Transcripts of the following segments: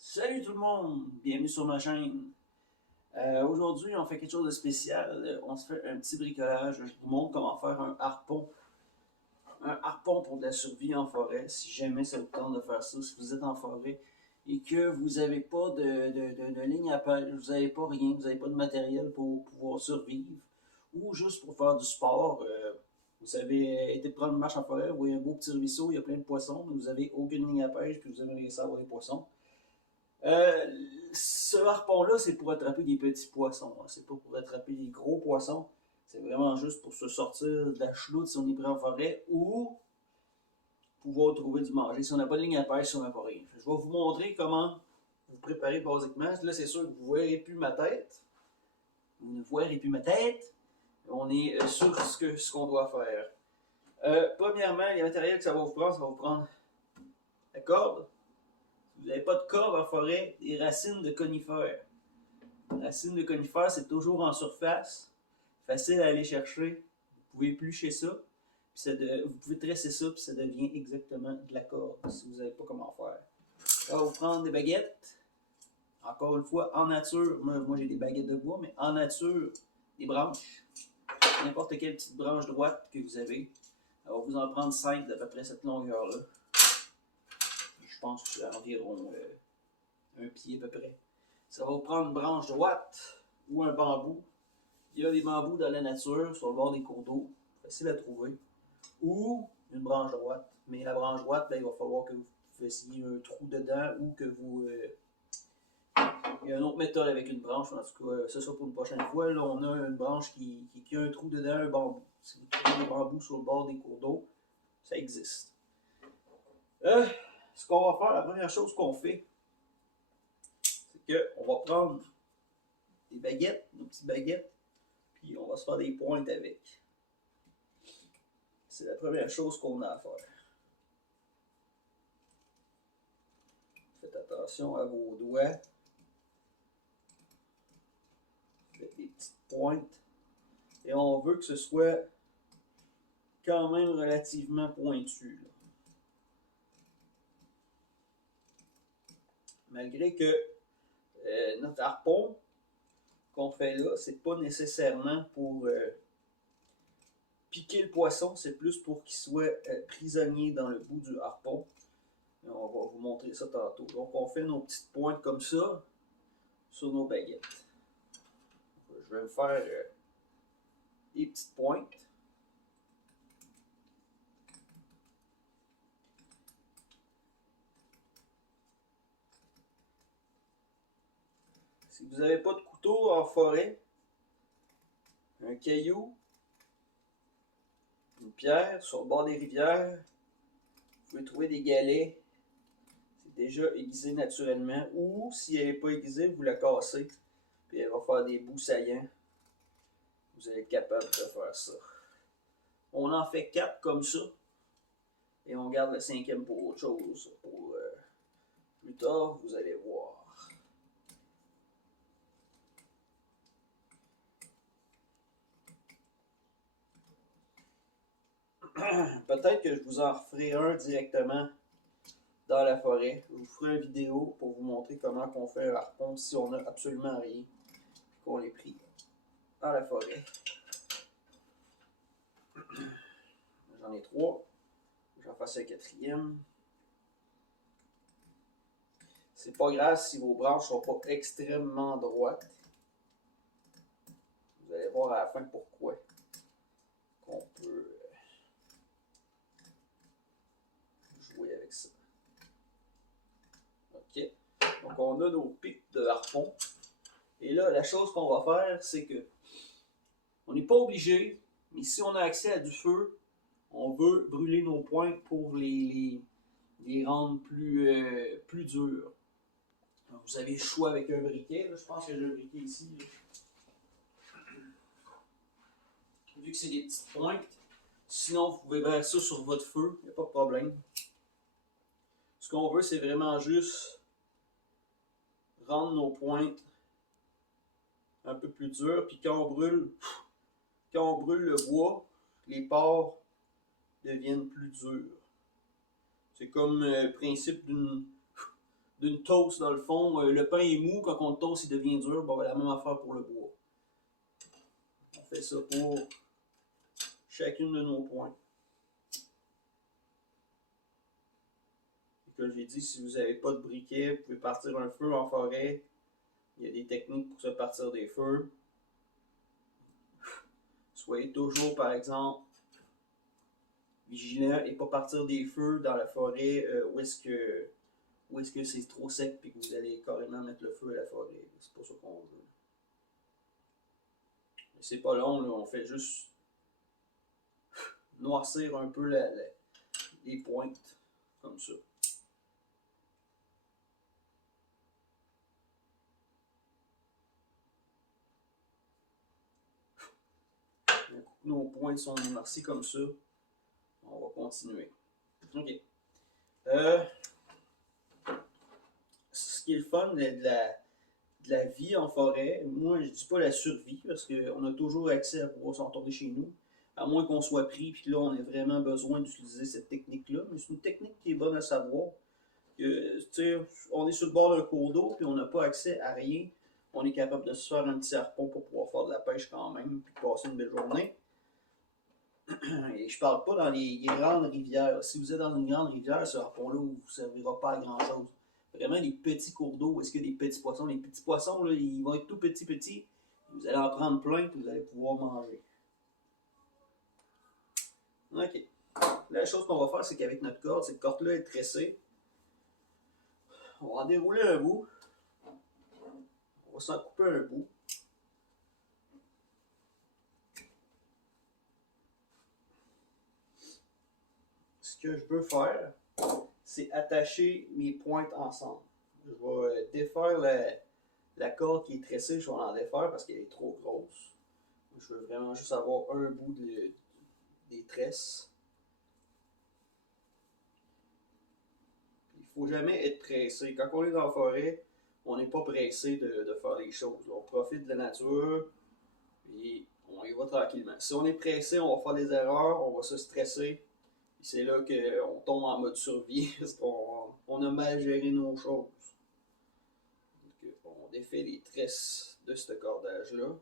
Salut tout le monde, bienvenue sur ma chaîne. Aujourd'hui, on fait quelque chose de spécial. On se fait un petit bricolage. Je vous montre comment faire un harpon. Un harpon pour de la survie en forêt. Si jamais ça vous tente de faire ça, si vous êtes en forêt et que vous n'avez pas de ligne à pêche, vous n'avez pas rien, vous n'avez pas de matériel pour pouvoir survivre, ou juste pour faire du sport. Vous avez été prendre une marche en forêt, vous voyez un beau petit ruisseau, il y a plein de poissons, mais vous n'avez aucune ligne à pêche, puis vous aimeriez ça avoir des poissons. Euh, Ce harpon-là, c'est pour attraper des petits poissons. Hein. C'est pas pour attraper des gros poissons. C'est vraiment juste pour se sortir de la chenoute si on est pris en forêt ou pouvoir trouver du manger. Si on n'a pas de ligne à pêche, si on n'a pas rien. Je vais vous montrer comment vous préparer basiquement. Là, c'est sûr que vous ne verrez plus ma tête. Vous ne verrez plus ma tête. On est sur ce qu'on doit faire. Premièrement, les matériels que ça va vous prendre la corde. Si vous n'avez pas de corde en forêt, des racines de conifères. Les racines de conifères, c'est toujours en surface. Facile à aller chercher. Vous pouvez éplucher ça. Vous pouvez tresser ça, puis ça devient exactement de la corde, si vous ne savez pas comment faire. Là, vous prendre des baguettes. Encore une fois, en nature. Moi j'ai des baguettes de bois, mais en nature, des branches. N'importe quelle petite branche droite que vous avez. Alors, vous en prendre 5 d'à peu près cette longueur-là. Je pense que c'est environ un pied à peu près. Ça va vous prendre une branche droite ou un bambou. Il y a des bambous dans la nature, sur le bord des cours d'eau. Facile à trouver. Ou une branche droite. Mais la branche droite, il va falloir que vous fassiez un trou dedans ou que vous. Il y a une autre méthode avec une branche, en tout cas, ça sera pour une prochaine fois. Là, on a une branche qui a un trou dedans, un bambou. Si vous trouvez des bambous sur le bord des cours d'eau, ça existe. Ce qu'on va faire, la première chose qu'on fait, c'est qu'on va prendre des baguettes, nos petites baguettes, puis on va se faire des pointes avec. C'est la première chose qu'on a à faire. Faites attention à vos doigts. Faites des petites pointes. Et on veut que ce soit quand même relativement pointu. Là. Malgré que notre harpon qu'on fait là, c'est pas nécessairement pour piquer le poisson, c'est plus pour qu'il soit prisonnier dans le bout du harpon. Et on va vous montrer ça tantôt. Donc on fait nos petites pointes comme ça sur nos baguettes. Je vais me faire des petites pointes. Si vous n'avez pas de couteau en forêt, un caillou, une pierre sur le bord des rivières, vous pouvez trouver des galets. C'est déjà aiguisé naturellement. Ou si elle n'est pas aiguisée, vous la cassez. Puis elle va faire des bouts saillants. Vous allez être capable de faire ça. On en fait 4 comme ça. Et on garde le 5e pour autre chose. Pour plus tard, vous allez voir. Peut-être que je vous en referai un directement dans la forêt. Je vous ferai une vidéo pour vous montrer comment on fait un harpon si on n'a absolument rien. Puis qu'on les pris dans la forêt. J'en ai 3. J'en fasse un 4e. C'est pas grave si vos branches sont pas extrêmement droites. Vous allez voir à la fin pourquoi. Qu'on peut jouer avec ça. OK. Donc on a nos pics de harpon. Et là, la chose qu'on va faire, c'est que on n'est pas obligé, mais si on a accès à du feu, on veut brûler nos pointes pour les rendre plus dures. Alors, vous avez le choix avec un briquet. Là, je pense que j'ai un briquet ici. Là. Vu que c'est des petites pointes, sinon vous pouvez mettre ça sur votre feu, il n'y a pas de problème. Ce qu'on veut, c'est vraiment juste rendre nos pointes un peu plus dures. Puis quand on brûle le bois, les pores deviennent plus durs. C'est comme le principe d'une d'une toast dans le fond. Le pain est mou, quand on le toast, il devient dur. Bon, la même affaire pour le bois. On fait ça pour chacune de nos points. Et comme j'ai dit, si vous n'avez pas de briquet, vous pouvez partir un feu en forêt. Il y a des techniques pour se partir des feux. Soyez toujours, par exemple, vigilant et pas partir des feux dans la forêt où est-ce que c'est trop sec et que vous allez carrément mettre le feu à la forêt. C'est pas ça qu'on veut. C'est pas long, là, on fait juste noircir un peu les pointes, comme ça. Nos points sont noircis comme ça. On va continuer. OK. Ce qui est le fun de la vie en forêt, moi je dis pas la survie, parce qu'on a toujours accès à pouvoir s'en retourner chez nous, à moins qu'on soit pris, puis là on ait vraiment besoin d'utiliser cette technique-là. Mais c'est une technique qui est bonne à savoir. Que, on est sur le bord d'un cours d'eau, puis on n'a pas accès à rien. On est capable de se faire un petit harpon pour pouvoir faire de la pêche quand même, puis passer une belle journée. Et je parle pas dans les grandes rivières. Si vous êtes dans une grande rivière, ce harpon-là ne vous servira pas à grand-chose. Vraiment, les petits cours d'eau, où est-ce qu'il y a des petits poissons? Les petits poissons, là, ils vont être tout petits. Vous allez en prendre plein et vous allez pouvoir manger. OK. La chose qu'on va faire, c'est qu'avec notre corde, cette corde-là est tressée. On va en dérouler un bout. On va s'en couper un bout. Ce que je veux faire, c'est attacher mes pointes ensemble. Je vais défaire la corde qui est tressée, je vais l'en défaire parce qu'elle est trop grosse. Je veux vraiment juste avoir un bout des tresses. Il ne faut jamais être pressé. Quand on est dans la forêt, on n'est pas pressé de faire les choses. On profite de la nature et on y va tranquillement. Si on est pressé, on va faire des erreurs, on va se stresser. C'est là qu'on tombe en mode survie parce qu'on a mal géré nos choses. Donc, on défait les tresses de ce cordage-là.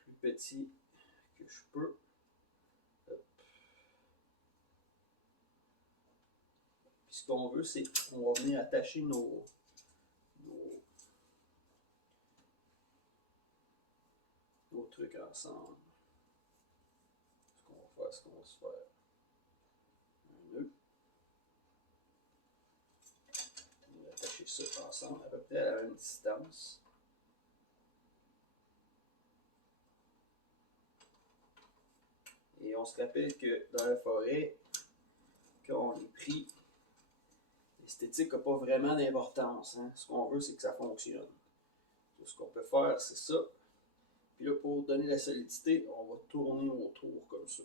Plus petit que je peux. Puis ce qu'on veut, c'est qu'on va venir attacher nos trucs ensemble. Ce qu'on va faire, c'est qu'on va se faire un nœud. On va attacher ça ensemble à peu près à la même distance. Et on se rappelle que dans la forêt, quand on est pris, l'esthétique n'a pas vraiment d'importance. Hein? Ce qu'on veut, c'est que ça fonctionne. Donc, ce qu'on peut faire, c'est ça. Puis là, pour donner la solidité, on va tourner autour comme ça.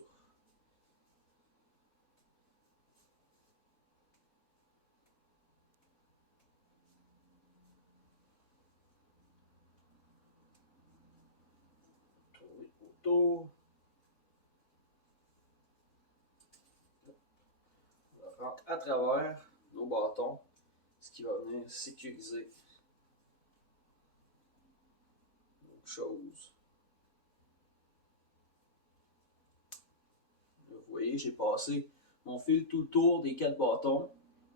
Tourner autour. On rentre à travers nos bâtons, ce qui va venir sécuriser nos choses. Vous voyez, j'ai passé mon fil tout le tour des 4 bâtons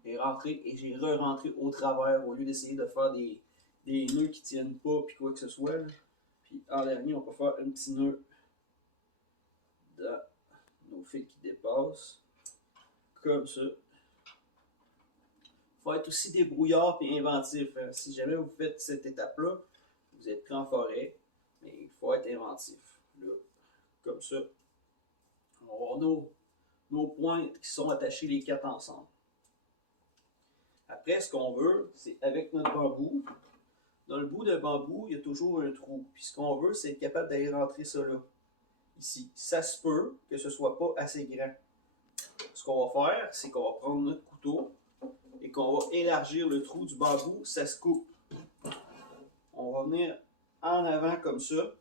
et rentré et j'ai re-rentré au travers au lieu d'essayer de faire des nœuds qui tiennent pas puis quoi que ce soit. Là. Puis en dernier, on peut faire un petit nœud dans nos fils qui dépassent. Comme ça. Il faut être aussi débrouillard et inventif. Si jamais vous faites cette étape-là, vous êtes pris en forêt, mais il faut être inventif. Là, comme ça, on va avoir nos pointes qui sont attachées les 4 ensemble. Après, ce qu'on veut, c'est avec notre bambou. Dans le bout d'un bambou, il y a toujours un trou. Puis ce qu'on veut, c'est être capable d'aller rentrer ça là. Ici. Ça se peut que ce ne soit pas assez grand. Ce qu'on va faire, c'est qu'on va prendre notre couteau, et qu'on va élargir le trou du bambou, ça se coupe. On va venir en avant comme ça.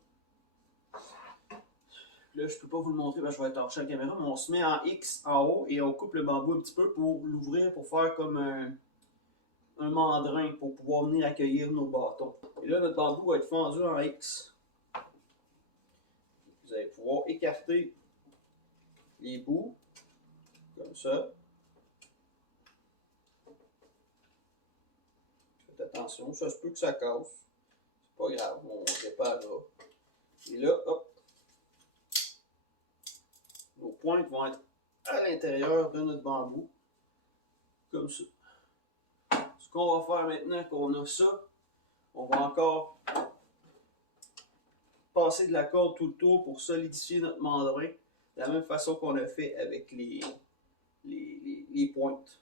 Là, je ne peux pas vous le montrer parce que je vais torcher la caméra, mais on se met en X en haut et on coupe le bambou un petit peu pour l'ouvrir, pour faire comme un mandrin pour pouvoir venir accueillir nos bâtons. Et là, notre bambou va être fendu en X. Vous allez pouvoir écarter les bouts, comme ça. Faites attention, ça se peut que ça casse. C'est pas grave, on réparera. Et là, hop, nos pointes vont être à l'intérieur de notre bambou, comme ça. Ce qu'on va faire maintenant qu'on a ça, on va encore passer de la corde tout le tour pour solidifier notre mandrin, de la même façon qu'on a fait avec les pointes.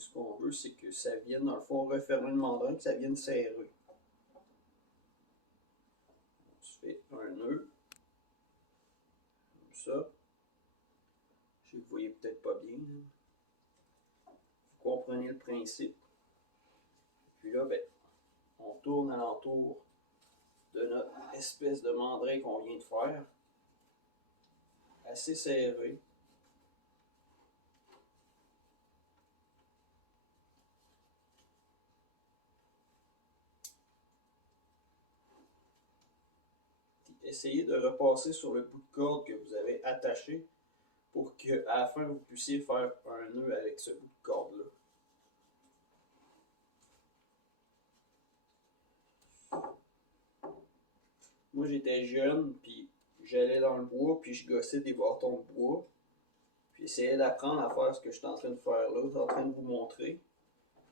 Ce qu'on veut, c'est que ça vienne, dans le fond, refermer le mandrin, que ça vienne serrer. On se fait un nœud, comme ça. Je sais que vous ne voyez peut-être pas bien. Vous comprenez le principe. Puis là, ben, on tourne alentour de notre espèce de mandrin qu'on vient de faire. Assez serré. Essayez de repasser sur le bout de corde que vous avez attaché pour qu'à la fin vous puissiez faire un nœud avec ce bout de corde là. Moi j'étais jeune puis j'allais dans le bois puis je gossais des bâtons de bois puis j'essayais d'apprendre à faire ce que je suis en train de faire là, je suis en train de vous montrer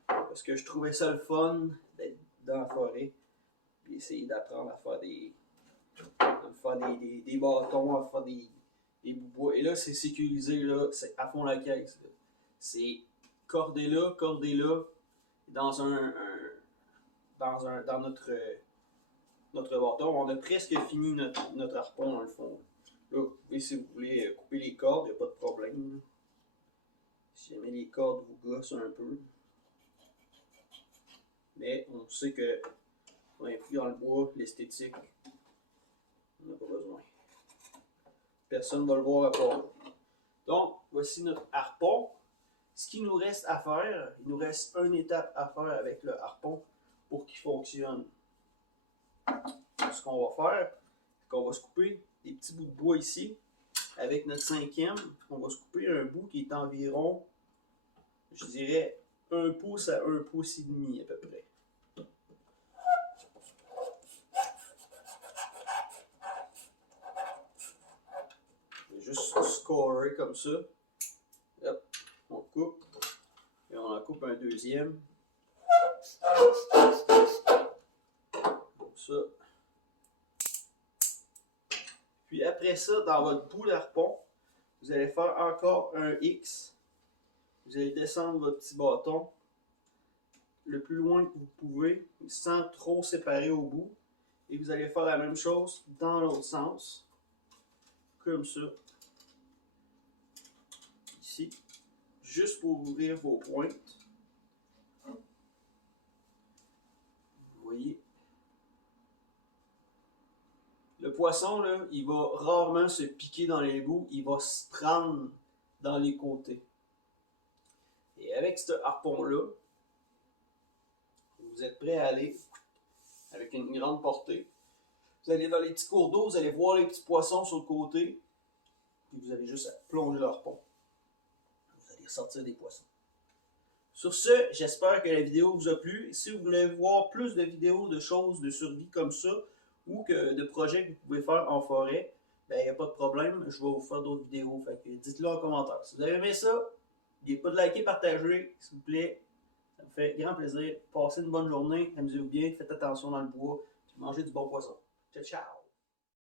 parce que je trouvais ça le fun d'être dans la forêt puis essayer d'apprendre à faire des bâtons, à faire des bouts de bois. Et là, c'est sécurisé, là, c'est à fond la caisse. C'est cordé là, dans dans notre bâton. On a presque fini notre harpon, dans le fond. Là, vous pouvez, si vous voulez couper les cordes, il n'y a pas de problème. Si jamais les cordes vous gossent un peu. Mais on sait que on inclut dans le bois l'esthétique. On n'a pas besoin. Personne ne va le voir à part. Donc, voici notre harpon. Ce qu'il nous reste à faire, il nous reste une étape à faire avec le harpon pour qu'il fonctionne. Ce qu'on va faire, c'est qu'on va se couper des petits bouts de bois ici. Avec notre cinquième, on va se couper un bout qui est environ, je dirais, 1 pouce à 1 pouce et demi à peu près. Juste scorer comme ça. Hop, on coupe. Et on en coupe un deuxième. Comme ça. Puis après ça, dans votre bout d'harpon, vous allez faire encore un X. Vous allez descendre votre petit bâton le plus loin que vous pouvez, sans trop séparer au bout. Et vous allez faire la même chose dans l'autre sens. Comme ça. Ici, juste pour ouvrir vos pointes. Vous voyez. Le poisson, là, il va rarement se piquer dans les bouts, il va se prendre dans les côtés. Et avec ce harpon-là, vous êtes prêt à aller avec une grande portée. Vous allez dans les petits cours d'eau, vous allez voir les petits poissons sur le côté, puis vous allez juste plonger le harpon. Sortir des poissons. Sur ce, j'espère que la vidéo vous a plu. Si vous voulez voir plus de vidéos de choses de survie comme ça ou que de projets que vous pouvez faire en forêt, ben il n'y a pas de problème, je vais vous faire d'autres vidéos. Fait que dites-le en commentaire. Si vous avez aimé ça, n'oubliez pas de liker, partager, s'il vous plaît. Ça me fait grand plaisir. Passez une bonne journée, amusez-vous bien, faites attention dans le bois. Mangez du bon poisson. Ciao, ciao!